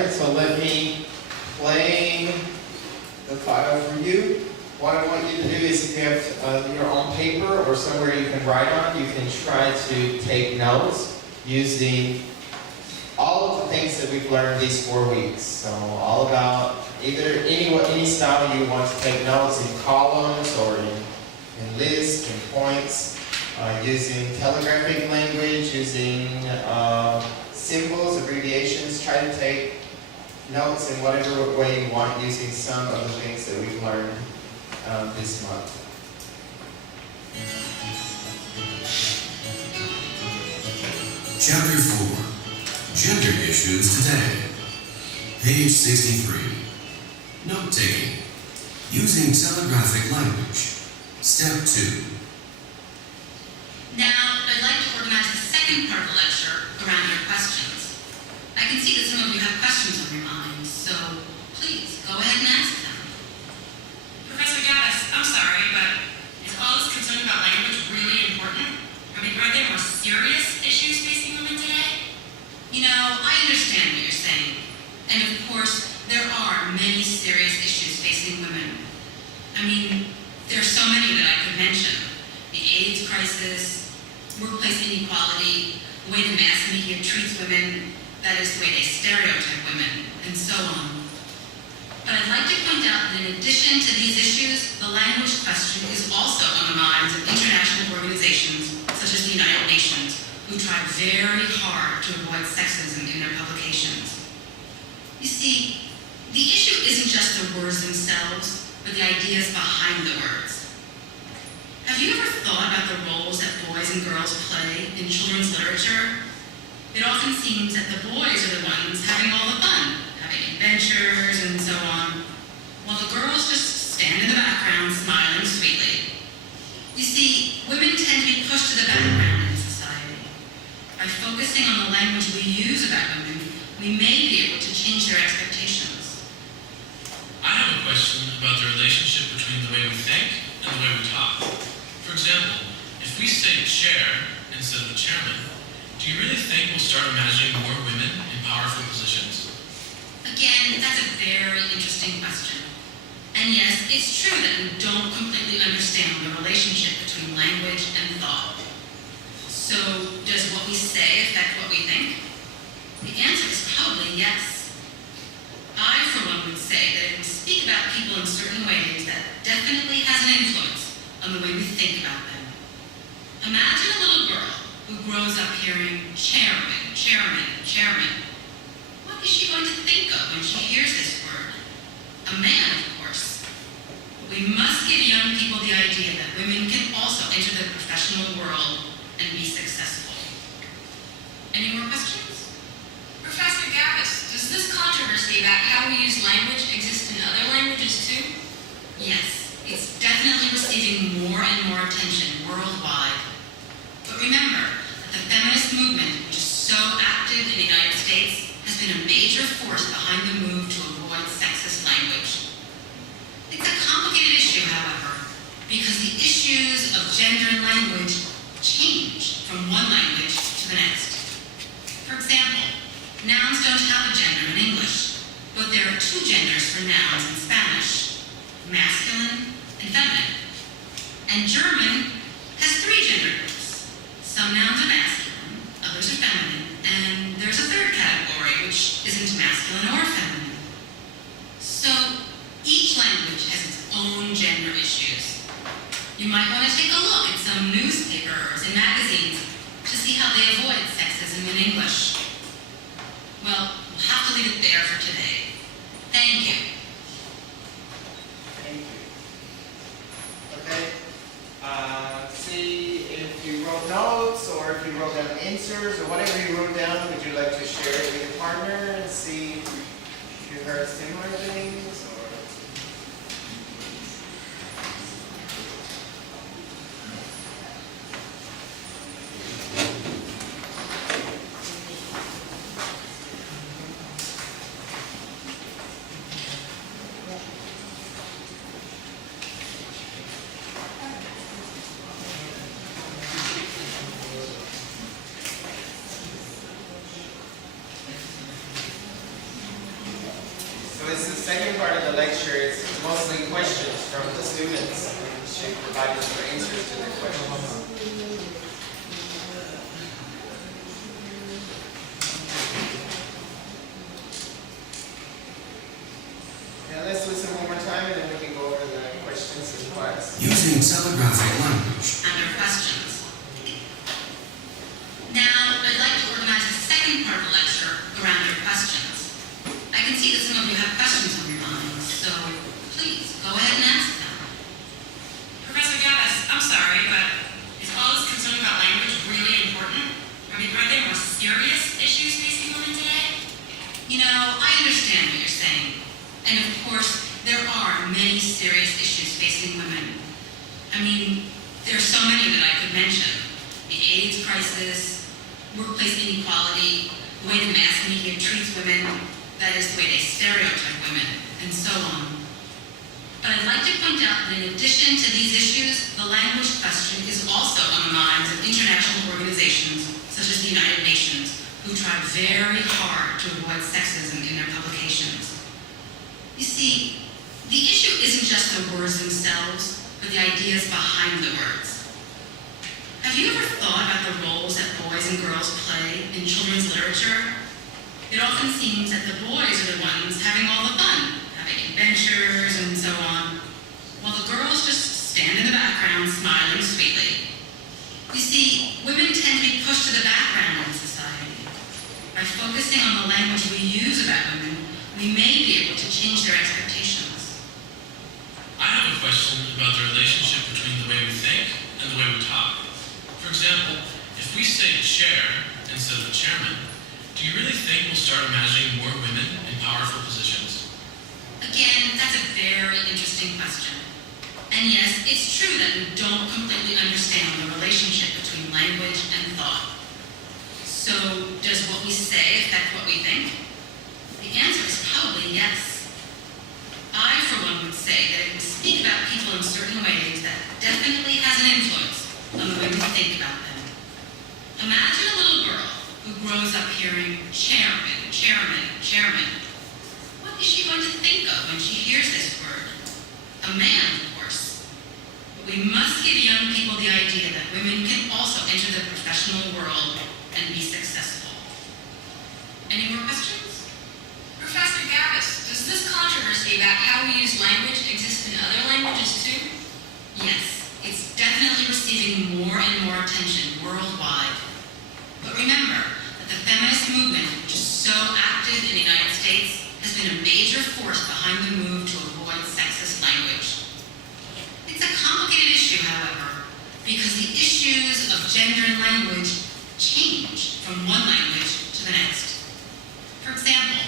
Alright, so let me play the file for you. What I want you to do is, if you have your own paper or somewhere you can write on, you can try to take notes using all of the things that we've learned these 4 weeks. So all about either any style you want to take notes in columns or in lists and points, using telegraphic language, using symbols, abbreviations. Try to take notes in whatever way you want using some of the things that we've learned this month. Chapter 4, Gender Issues Today. Page 63. Note-taking. Using telegraphic language. Step 2. Now, I'd like to organize the second part of the lecture around your questions. I can see that some of you have questions on your minds, so please go ahead and ask them. Professor Gaddis, I'm sorry, but is all this concern about language really important? I mean, are there more serious issues facing women today? You know, I understand what you're saying. And of course, there are many serious issues facing women. I mean, there are so many that I could mention. The AIDS crisis, workplace inequality, the way the mass media treats women, that is the way they stereotype women, and so on. But I'd like to point out that in addition to these issues, the language question is also on the minds of international organizations such as the United Nations, who try very hard to avoid sexism in their publications. You see, the issue isn't just the words themselves, but the ideas behind the words. Have you ever thought about the roles that boys and girls play in children's literature? It often seems that the boys are the ones having all the fun, having adventures and so on, while the girls just stand in the background smiling sweetly. You see, women tend to be pushed to the background in society. By focusing on the language we use about women, we may be able to change their expectations. I have a question about the relationship between the way we think and the way we talk. For example, if we say chair instead of chairman, do you really think we'll start imagining more women in powerful positions? Again, that's a very interesting question. And yes, it's true that we don't completely understand the relationship between language and thought. So, does what we say affect what we think? The answer is probably yes. I, for one, would say that if we speak about people in certain ways, that definitely has an influence on the way we think about them. Imagine a little girl who grows up hearing chairman, chairman, chairman. What is she going to think of when she hears this word? A man, of course. We must give young people the idea that women can also enter the professional world and be successful. Any more questions? Professor Gaddis, does this controversy about how we use language exist in other languages too? Yes, it's definitely receiving more and more attention worldwide. But remember that the feminist movement, which is so active in the United States, has been a major force behind the move to avoid sexist language. It's a complicated issue, however, because the issues of gender and language change from one language to the next. For example, nouns don't have a gender in English, but there are 2 genders for nouns in Spanish, masculine and feminine. And German has 3 gender groups. Some nouns are masculine, others are feminine, and there's a 3rd category, which isn't masculine or feminine. So, each language has its own gender issues. You might want to take a look at some newspapers and magazines to see how they avoid sexism in English. Well, we'll have to leave it there for today. Thank you. Thank you. Okay. See if you wrote notes or if you wrote down answers or whatever you wrote down, would you like to share it with your partner and see if you heard similar things? lecture is mostly questions from the students, and she provided some answers to their questions. Now let's listen one more time, and then we can go over the questions in class. Using telegraphic language. And their questions. Now, I'd like to organize the second part of the lecture around your questions. I can see that some of you have questions on your minds, so please go ahead and ask them. Professor Gaddis, I'm sorry, but is all this concern about language really important? I mean, are there more serious issues facing women today? You know, I understand what you're saying. And of course, there are many serious issues facing women. I mean, there are so many that I could mention. The AIDS crisis, workplace inequality, the way the mass media treats women, that is the way they stereotype women, and so on. But I'd like to point out that in addition to these issues, the language question is also on the minds of international organizations such as the United Nations, who try very hard to avoid sexism in their publications. You see, the issue isn't just the words themselves, but the ideas behind the words. Have you ever thought about the roles that boys and girls play in children's literature? It often seems that the boys are the ones having all the fun, having adventures and so on, while the girls just stand in the background smiling sweetly. You see, women tend to be pushed to the background in society. By focusing on the language we use about women, we may be able to change their expectations. I have a question about the relationship between the way we think and the way we talk. For example, if we say chair instead of chairman, do you really think we'll start imagining more women in powerful positions? Again, that's a very interesting question. And yes, it's true that we don't completely understand the relationship between language and thought. So, does what we say affect what we think? The answer is probably yes. I, for one, would say that if we speak about people in certain ways, that definitely has an influence on the way we think about them. Imagine a little girl who grows up hearing chairman, chairman, chairman. What is she going to think of when she hears this word? A man, of course. But we must give young people the idea that women can also enter the professional world and be successful. Any more questions? Professor Gaddis, does this controversy about how we use language exist in other languages too? Yes, it's definitely receiving more and more attention worldwide. But remember that the feminist movement, which is so active in the United States, has been a major force behind the move to avoid sexist language. It's a complicated issue, however, because the issues of gender and language change from one language to the next. For example,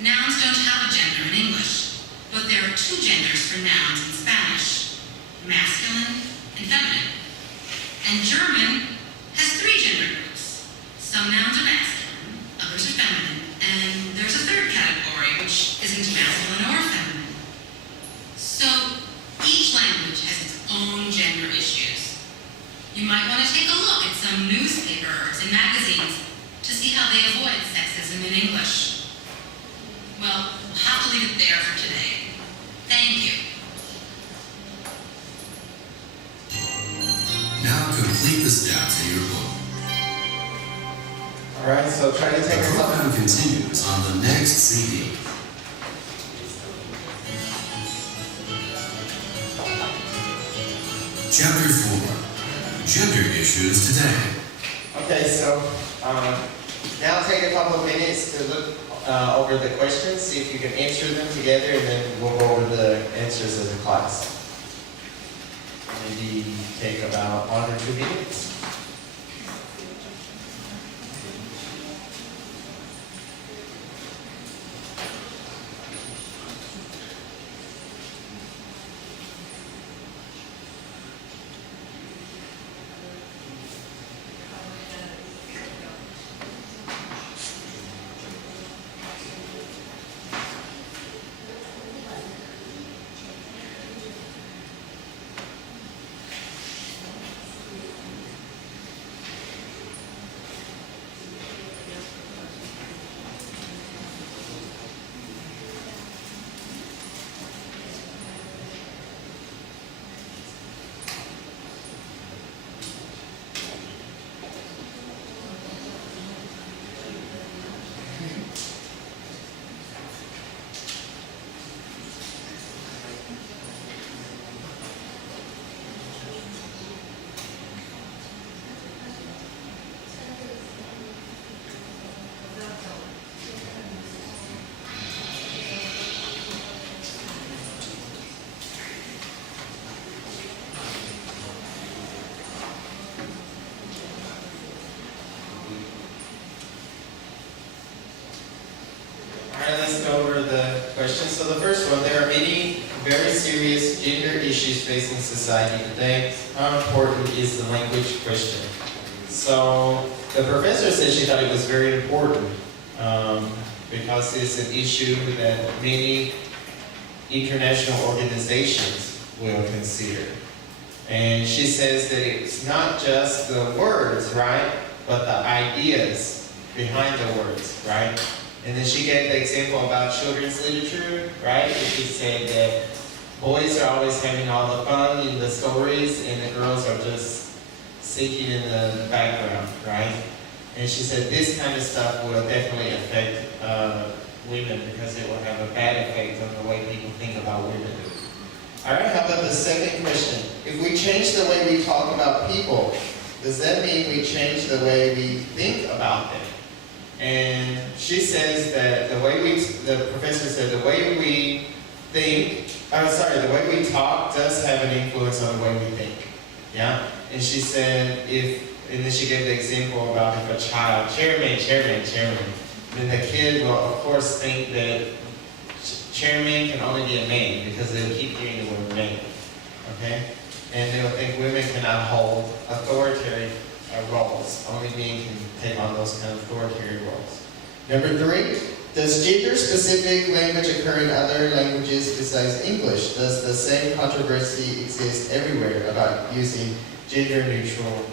nouns don't have a gender in English, but there are two genders for nouns in Spanish, masculine and feminine. And German has three gender groups. Some nouns are masculine, others are feminine, and there's a third category which isn't masculine or feminine. So each language has its own gender issues. You might want to take a look at some newspapers and magazines to see how they avoid sexism in English. Well, we'll have to leave it there for today. Thank you. Now complete the steps in your book. All right, so try to take The us up. program continues on the next CD. Chapter 4. Gender Issues Today. Okay, so now take a couple of minutes to look over the questions, see if you can answer them together, and then we'll go over the answers as a class. Maybe take about 1 or 2 minutes. questions. So the first one, there are many very serious gender issues facing society today. How important is the language question? So the professor said she thought it was very important because it's an issue that many international organizations will consider. And she says that it's not just the words, right, but the ideas behind the words, right? And then she gave the example about children's literature, right? And she said that boys are always having all the fun in the stories and the girls are just sitting in the background, right? And she said this kind of stuff will definitely affect women because it will have a bad effect on the way people think about women. All right, how about the second question? If we change the way we talk about people, does that mean we change the way we think about them? And she says that the professor said the way we think, the way we talk does have an influence on the way we think. Yeah? And she said and then she gave the example about if a child, chairman, then the kid will of course think that chairman can only be a man because they'll keep hearing the word man. Okay? And they'll think women cannot hold authoritarian roles. Only men can take on those kind of authoritarian roles. Number 3, does gender-specific language occur in other languages besides English? Does the same controversy exist everywhere about using gender-neutral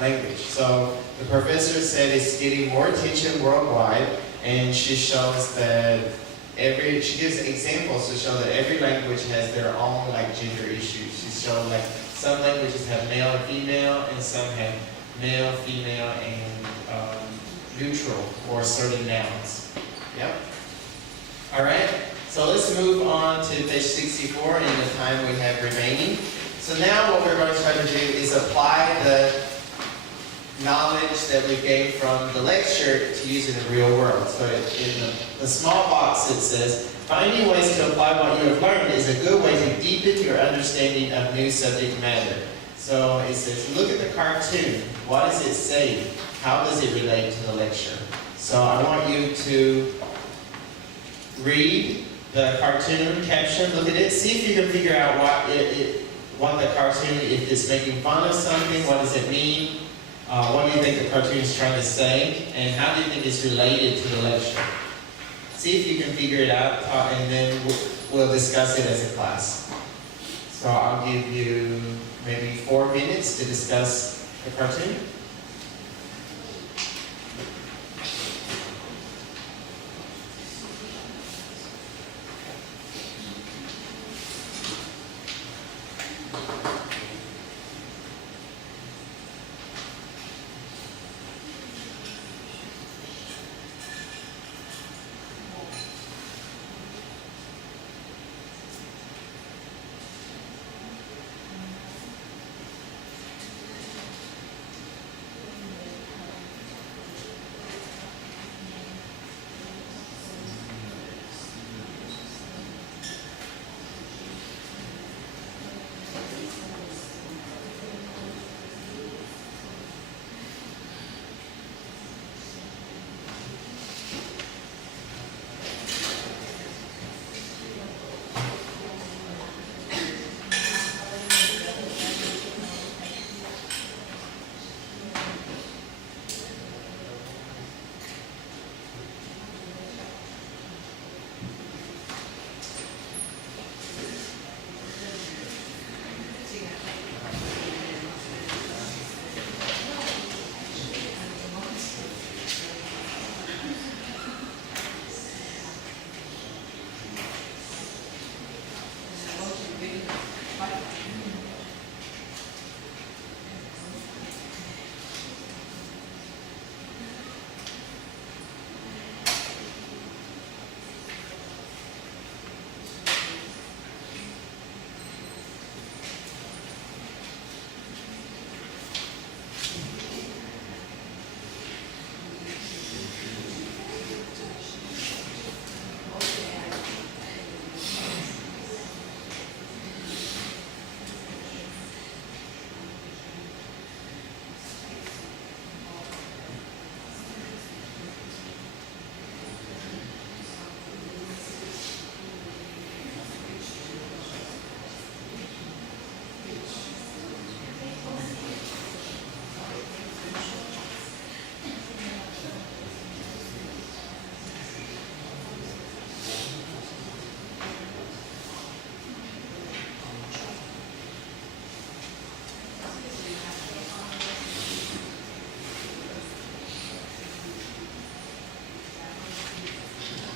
language? So the professor said it's getting more attention worldwide, and she shows that she gives examples to show that every language has their own gender issues. She showed some languages have male and female, and some have male, female, and neutral or certain nouns. Yep. All right. So let's move on to page 64 in the time we have remaining. So now what we're going to try to do is apply the knowledge that we gained from the lecture to use in the real world. So in the small box it says, finding ways to apply what you have learned is a good way to deepen your understanding of new subject matter. So it says, look at the cartoon. What does it say? How does it relate to the lecture? So I want you to read the cartoon caption, look at it, see if you can figure out what the cartoon, if it's making fun of something, what does it mean? What do you think the cartoon is trying to say? And how do you think it's related to the lecture? See if you can figure it out, and then we'll discuss it as a class. So I'll give you maybe 4 minutes to discuss the cartoon.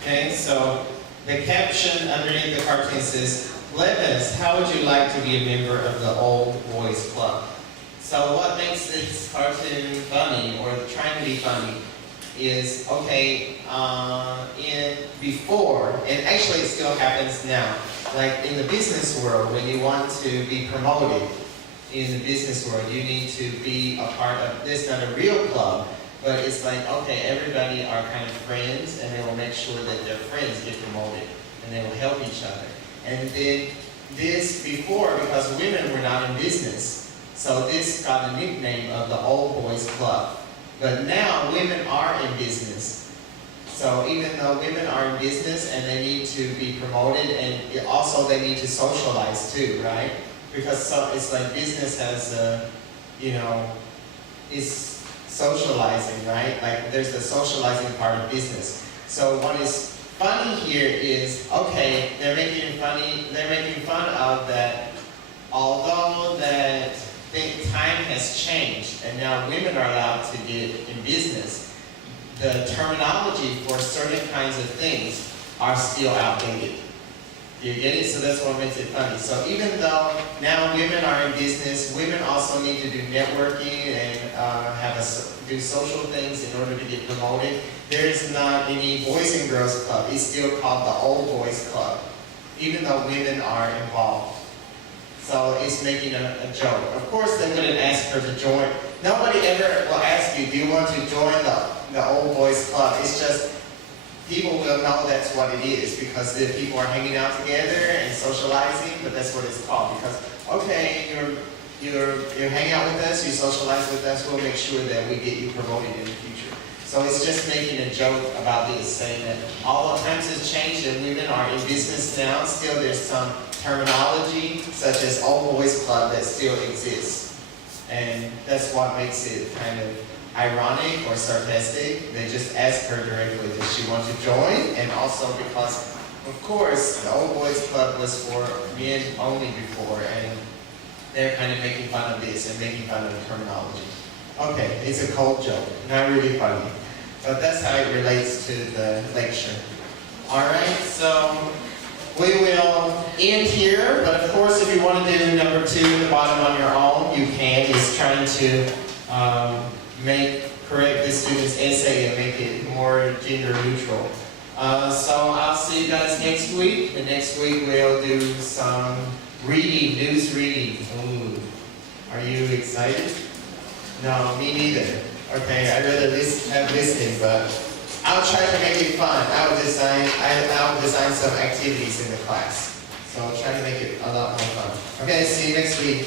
Okay, so the caption underneath the cartoon says, Levis, how would you like to be a member of the Old Boys Club? So what makes this cartoon funny, or trying to be funny, is, okay, and actually it still happens now, like in the business world, when you want to be promoted in the business world, you need to be a part of, this not a real club, but it's like, okay, everybody are kind of friends, and they will make sure that their friends get promoted, and they will help each other. And then this before, because women were not in business, so this got a nickname of the Old Boys Club. But now women are in business. So even though women are in business and they need to be promoted, and also they need to socialize too, right? Because so, it's like business has, is socializing, right? Like there's the socializing part of business. So what is funny here is, okay, they're making fun of that, although that time has changed and now women are allowed to get in business, the terminology for certain kinds of things are still outdated. You get it? So that's what makes it funny. So even though now women are in business, women also need to do networking and do social things in order to get promoted. There is not any Boys and Girls Club. It's still called the Old Boys Club, even though women are involved. So it's making a joke. Of course, they wouldn't ask her to join. Nobody ever will ask you, do you want to join the Old Boys Club? It's just, people will know that's what it is because the people are hanging out together and socializing, but that's what it's called. Because, okay, you're hanging out with us, you socialize with us, we'll make sure that we get you promoted in the future. So it's just making a joke about this, saying that all the times have changed and women are in business now. Still, there's some terminology, such as Old Boys Club, that still exists. And that's what makes it kind of ironic or sarcastic. They just asked her directly, does she want to join? And also because, of course, the Old Boys Club was for men only before, and they're kind of making fun of this and making fun of the terminology. Okay, it's a cold joke, not really funny. But that's how it relates to the lecture. Alright, so we will end here, but of course if you want to do number 2 at the bottom on your own, you can. It's trying to correct the student's essay and make it more gender neutral. So I'll see you guys next week. And next week we'll do some reading, news reading. Ooh. Are you excited? No, me neither. Okay, I'd rather have listening, but I'll try to make it fun. I'll design some activities in the class. So I'll try to make it a lot more fun. Okay, see you next week.